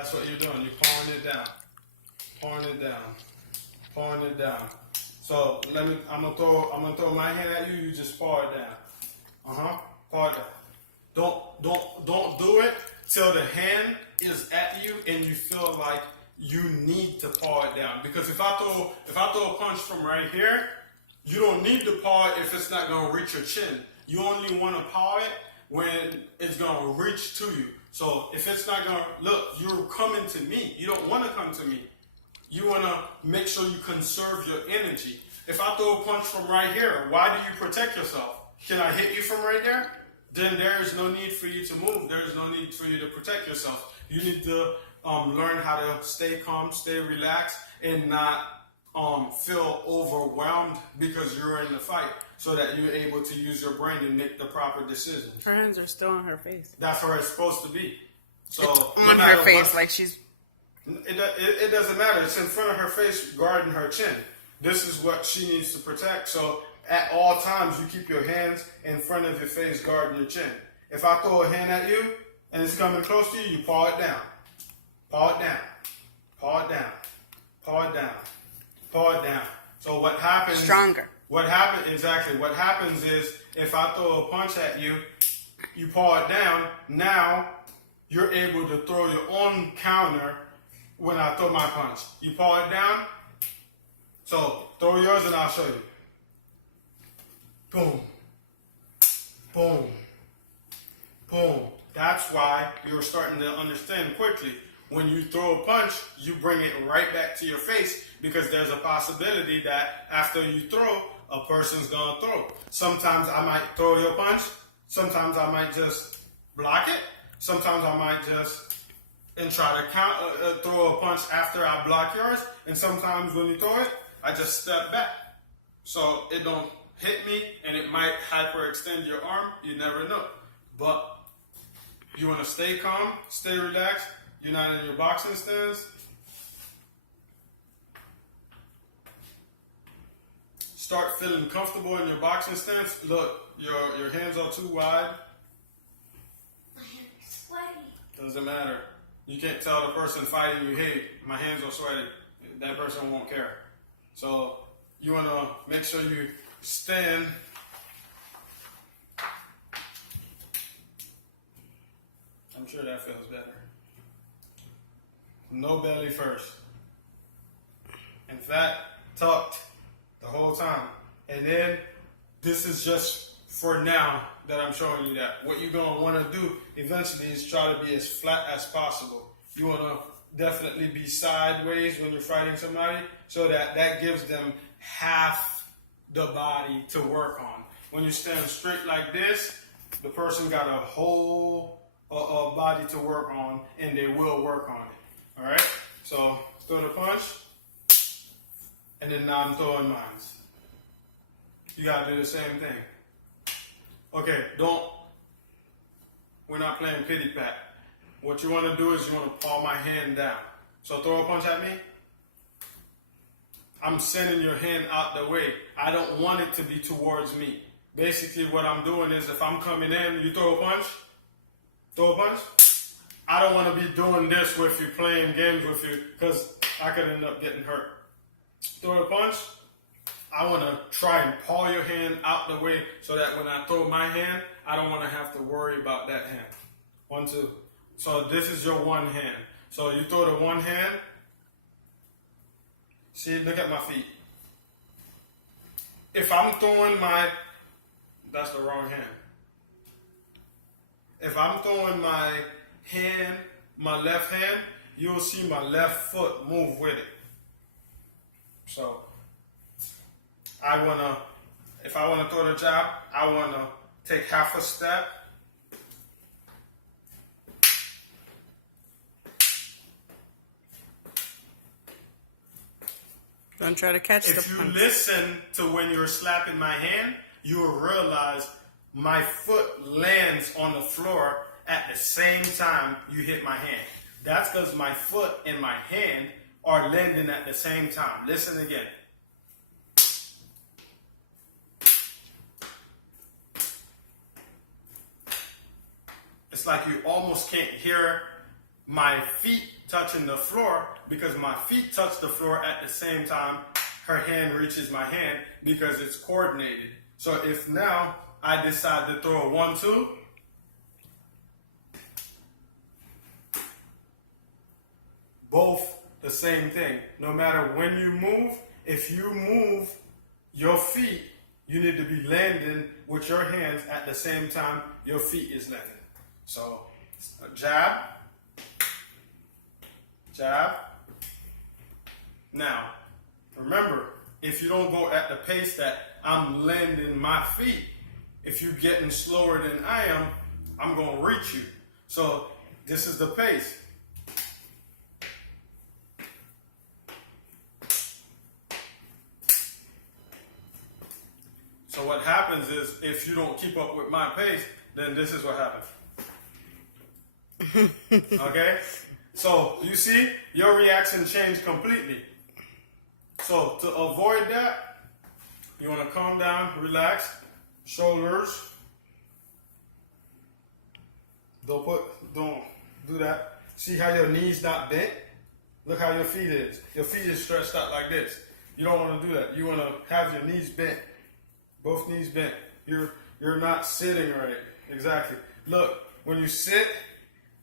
That's what you're doing. You're pouring it down. Pouring it down. Pouring it down. So I'm gonna throw my hand at you, you just pour it down. Pour it down. Don't do it till the hand is at you and you feel like you need to pour it down. Because if I throw a punch from right here, you don't need to pour it if it's not gonna reach your chin. You only wanna pour it when it's gonna reach to you. So if it's not gonna, look, you're coming to me. You don't wanna come to me. You wanna make sure you conserve your energy. If I throw a punch from right here, why do you protect yourself? Can I hit you from right there? Then there is no need for you to move. There is no need for you to protect yourself. You need to learn how to stay calm, stay relaxed, and not feel overwhelmed because you're in the fight, so that you're able to use your brain and make the proper decisions. Her hands are still on her face. That's where it's supposed to be. So it's on her face, like she's... It doesn't matter. It's in front of her face, guarding her chin. This is what she needs to protect. So at all times, you keep your hands in front of your face, guarding your chin. If I throw a hand at you and it's coming close to you, you paw it down. Paw it down. Paw it down. Paw it down. Paw it down. So what happens... Stronger. What happens is, if I throw a punch at you, you paw it down. Now, you're able to throw your own counter when I throw my punch. You paw it down. So, throw yours and I'll show you. Boom. Boom. Boom. That's why you're starting to understand quickly. When you throw a punch, you bring it right back to your face, because there's a possibility that after you throw, a person's gonna throw. Sometimes I might throw your punch. Sometimes I might just block it. Sometimes I might just try to throw a punch after I block yours. And sometimes when you throw it, I just step back, so it don't hit me, and it might hyperextend your arm. You never know. But you want to stay calm, stay relaxed. You're not in your boxing stance. Start feeling comfortable in your boxing stance. Look, your hands are too wide. My hands are sweaty. Doesn't matter. You can't tell the person fighting you, hey, my hands are sweaty. That person won't care. So you want to make sure you stand. I'm sure that feels better. No belly first. In fact, tucked the whole time. And then this is just for now that I'm showing you that. What you're going to want to do eventually is try to be as flat as possible. You want to definitely be sideways when you're fighting somebody, so that gives them half the body to work on. When you stand straight like this, the person got a whole body to work on, and they will work on it. All right? So throw the punch, and then now I'm throwing mine. You got to do the same thing. Okay, we're not playing pity pat. What you want to do is you want to paw my hand down. So throw a punch at me. I'm sending your hand out the way. I don't want it to be towards me. Basically what I'm doing is, if I'm coming in, you throw a punch. I don't want to be doing this with you, playing games with you, because I could end up getting hurt. Throw a punch. I want to try and paw your hand out the way, so that when I throw my hand, I don't want to have to worry about that hand. 1, 2. So this is your one hand. So you throw the one hand. See, look at my feet. If I'm throwing that's the wrong hand. If I'm throwing my hand, my left hand, you'll see my left foot move with it. So if I want to throw the jab, I want to take half a step. Don't try to catch the punch. If you listen to when you're slapping my hand, you will realize my foot lands on the floor at the same time you hit my hand. That's because my foot and my hand are landing at the same time. Listen again. It's like you almost can't hear my feet touching the floor, because my feet touch the floor at the same time her hand reaches my hand, because it's coordinated. So if now I decide to throw a 1-2, both the same thing. No matter when you move, if you move your feet, you need to be landing with your hands at the same time your feet is landing. So, jab, jab. Now, remember, if you don't go at the pace that I'm landing my feet, if you're getting slower than I am, I'm going to reach you. So, this is the pace. So what happens is, if you don't keep up with my pace, then this is what happens. Okay? So, you see, your reaction changed completely. So, to avoid that, you want to calm down, relax, shoulders. Don't do that. See how your knees not bent? Look how your feet is. Your feet is stretched out like this. You don't want to do that. You want to have your knees bent. Both knees bent. You're not sitting right. Exactly. Look, when you sit,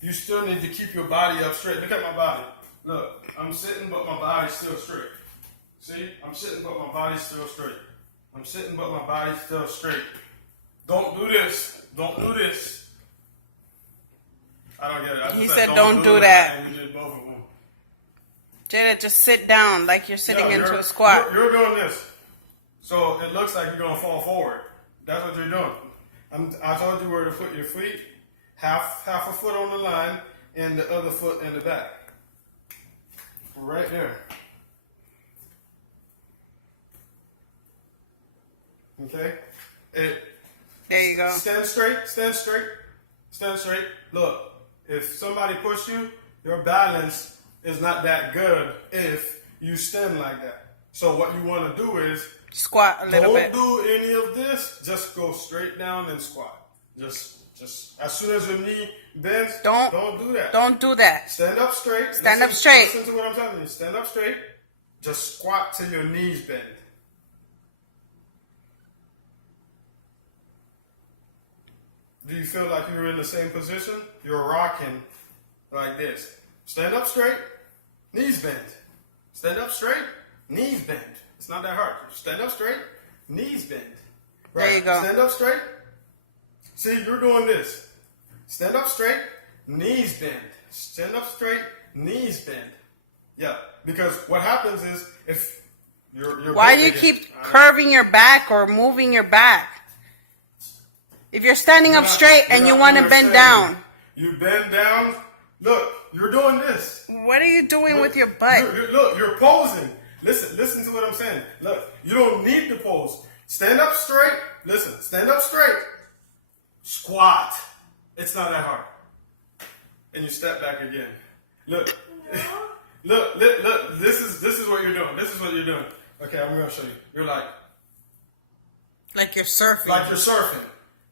you still need to keep your body up straight. Look at my body. Look, I'm sitting, but my body's still straight. See? I'm sitting, but my body's still straight. I'm sitting, but my body's still straight. Don't do this. Don't do this. I don't get it. He said don't do that. And you did both of them. Jayda, just sit down like you're sitting into a squat. You're doing this. So it looks like you're going to fall forward. That's what you're doing. I told you where to put your feet. Half a foot on the line and the other foot in the back. Right there. Okay? There you go. Stand straight, stand straight, stand straight. Look, if somebody push you, your balance is not that good if you stand like that. So what you want to do is Squat a little bit. don't do any of this. Just go straight down and squat. Just as soon as your knee bends, don't do that. Don't do that. Stand up straight. Stand up straight. Listen to what I'm telling you. Stand up straight. Just squat till your knees bend. Do you feel like you're in the same position? You're rocking like this. Stand up straight, knees bend. Stand up straight, knees bend. It's not that hard. Stand up straight, knees bend. Right. There you go. Stand up straight. See, you're doing this. Stand up straight, knees bend. Stand up straight, knees bend. Yeah, because what happens is if you're Why do you keep curving your back or moving your back? If you're standing up straight and you want to bend down. You bend down. Look, you're doing this. What are you doing with your butt? Look, you're posing. Listen to what I'm saying. Look, you don't need to pose. Stand up straight. Listen, stand up straight. Squat. It's not that hard. And you step back again. Look. Look. This is what you're doing. This is what you're doing. Okay, I'm gonna show you. You're like you're surfing. Like you're surfing.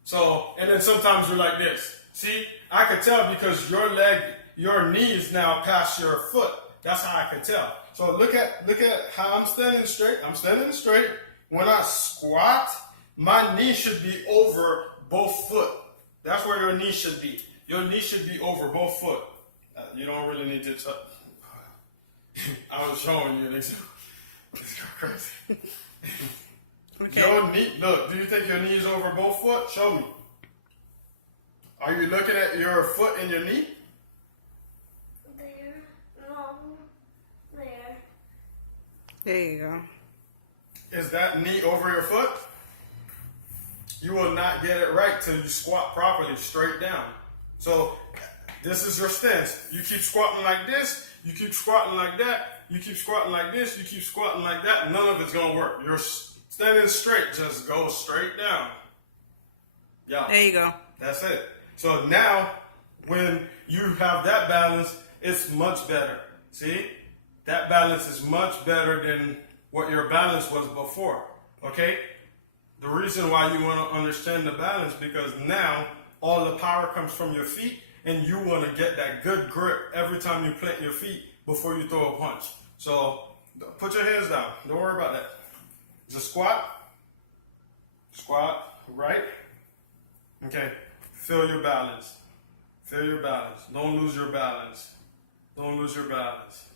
So, and then sometimes you're like this. See, I could tell because your knee is now past your foot. That's how I could tell. So look at how I'm standing straight. I'm standing straight. When I squat, my knee should be over both foot. That's where your knee should be. Your knee should be over both foot. You don't really need to touch. I was showing you this. It's crazy. Okay. Your knee, look, do you think your knee is over both foot? Show me. Are you looking at your foot and your knee? There. No. There. There you go. Is that knee over your foot? You will not get it right till you squat properly, straight down. So this is your stance. You keep squatting like this, you keep squatting like that, you keep squatting like this, you keep squatting like that. None of it's going to work. You're standing straight. Just go straight down. Yeah. There you go. That's it. So now, when you have that balance, it's much better. See? That balance is much better than what your balance was before. Okay? The reason why you want to understand the balance, because now all the power comes from your feet and you want to get that good grip every time you plant your feet before you throw a punch. So put your hands down. Don't worry about that. Just squat. Squat, right? Okay. Feel your balance. Feel your balance. Don't lose your balance. Don't lose your balance.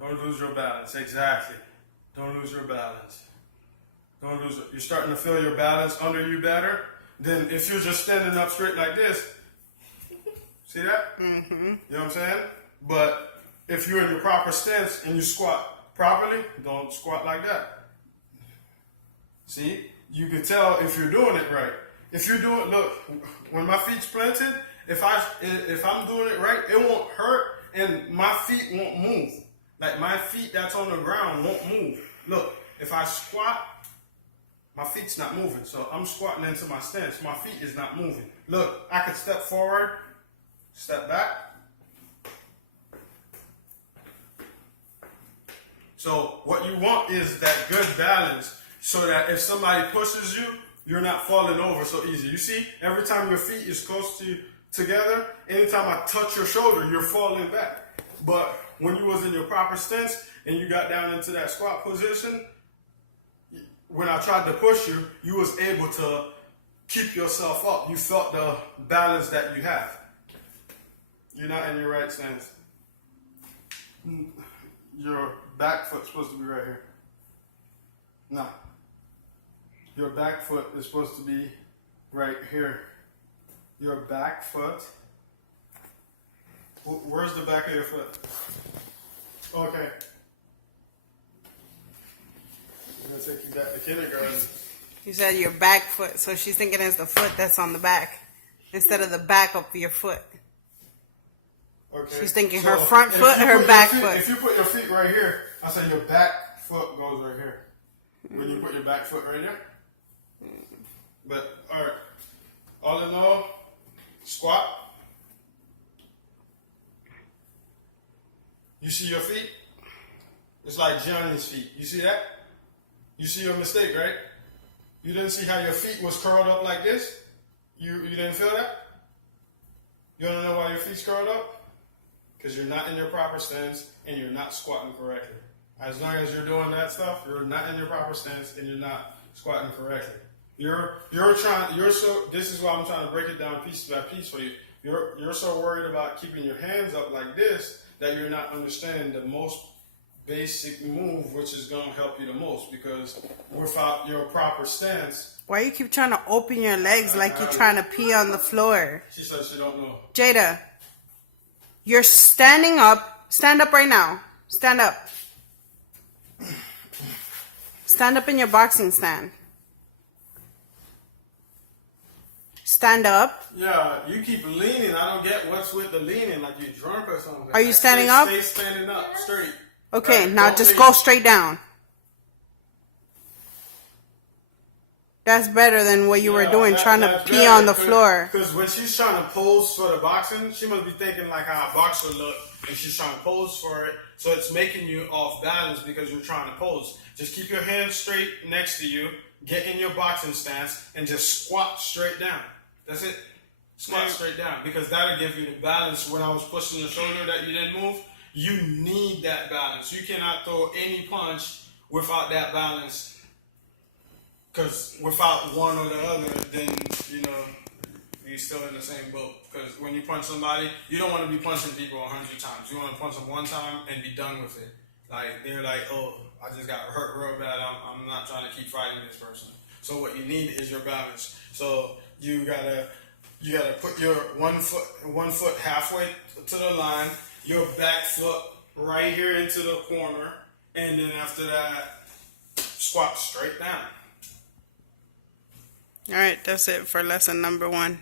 Don't lose your balance. Exactly. Don't lose your balance. Don't lose it. You're starting to feel your balance under you better. Then if you're just standing up straight like this, see that? Mm-hmm. You know what I'm saying? But if you're in your proper stance and you squat properly, don't squat like that. See? You can tell if you're doing it right. If you're doing, look, when my feet's planted, if I'm doing it right, it won't hurt and my feet won't move. Like my feet that's on the ground won't move. Look, if I squat, my feet's not moving. So I'm squatting into my stance. My feet is not moving. Look, I can step forward, step back. So what you want is that good balance so that if somebody pushes you, you're not falling over so easy. You see, every time your feet is close to together, anytime I touch your shoulder, you're falling back. But when you was in your proper stance and you got down into that squat position, when I tried to push you, you was able to keep yourself up. You felt the balance that you have. You're not in your right stance. Your back foot's supposed to be right here. No. Your back foot is supposed to be right here. Your back foot. Where's the back of your foot? Okay. I'm going to take you back to kindergarten. You said your back foot, so she's thinking it's the foot that's on the back instead of the back of your foot. Okay. She's thinking her front foot, her back foot. If you put your feet right here, I say your back foot goes right here. When you put your back foot right here. But, all right. All in all, squat. You see your feet? It's like Johnny's feet. You see that? You see your mistake, right? You didn't see how your feet was curled up like this? You didn't feel that? You want to know why your feet's curled up? Because you're not in your proper stance and you're not squatting correctly. As long as you're doing that stuff, you're not in your proper stance and you're not squatting correctly. This is why I'm trying to break it down piece by piece for you. You're so worried about keeping your hands up like this that you're not understanding the most basic move, which is going to help you the most, because without your proper stance... Why you keep trying to open your legs like you're trying to pee on the floor? She said she don't know. Jayda, you're standing up. Stand up right now. Stand up. Stand up in your boxing stand. Stand up. Yeah, you keep leaning. I don't get what's with the leaning, like you're drunk or something. Are you standing up? Stay standing up, straight. Okay, right? now Don't just lean. go straight down. That's better than what you were doing, trying to pee on the floor. Because when she's trying to pose for the boxing, she must be thinking like how a boxer look, and she's trying to pose for it. So it's making you off balance because you're trying to pose. Just keep your hands straight next to you, get in your boxing stance, and just squat straight down. That's it. Squat straight down, because that'll give you the balance. When I was pushing the shoulder that you didn't move, you need that balance. You cannot throw any punch without that balance, because without one or the other, then, you're still in the same boat. Because when you punch somebody, you don't want to be punching people 100 times. You want to punch them one time and be done with it. Like, they're like, oh, I just got hurt real bad. I'm not trying to keep fighting this person. So what you need is your balance. So you gotta put your one foot halfway to the line, your back foot right here into the corner, and then after that, squat straight down. All right, that's it for lesson number 1.